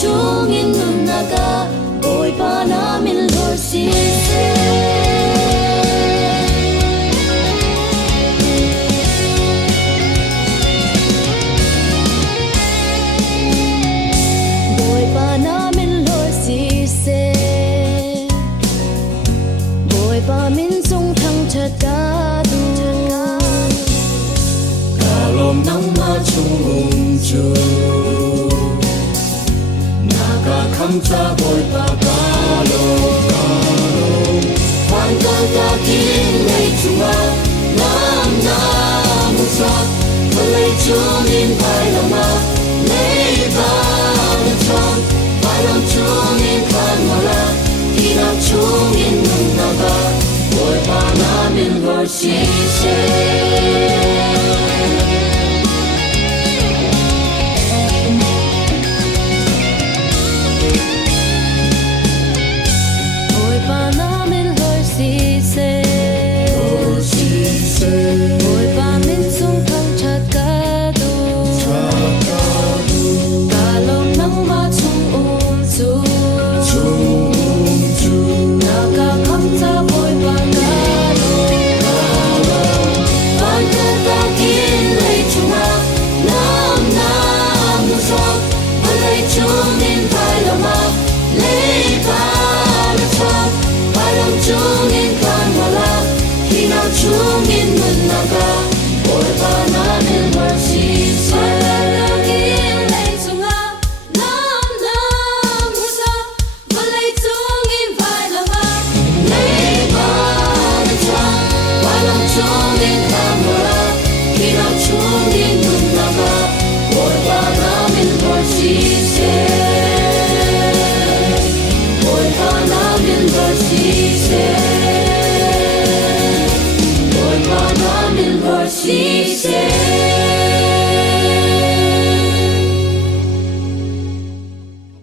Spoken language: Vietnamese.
중인 누나가 ôi ba na min lor si se ôi ba na min lor si se ôi ba min sung thăng chợt ca du Kalom nang ma chung chu Naka kham cha boy pa kalom Phan ca ca kin lei chunga nam na mu sa Phan lei chung in vai la ma lei ba na chong Phan lam chung in khan ma la Thi nam chung in nun na ba ôi ba na min lor si se ôi ba min sung thăng chợt ca du ca lom nang ma chung chu na ca kham cha ôi ba ca lom ban ca ta kin lei chunga nam na mu so ban lei chung in vai la ma lei ba la chong vai lam chung in kan ma la khi nào chung in mun na ga ôi ba na min lor si se lei chunga nam na mu sa ban lei chung in vai la ma lei ba la chong vai lam chung in kan ma la khi nào chung in mun na ga ôi ba na min lor si se ôi ba na min lor si se ôi ba na min lor si se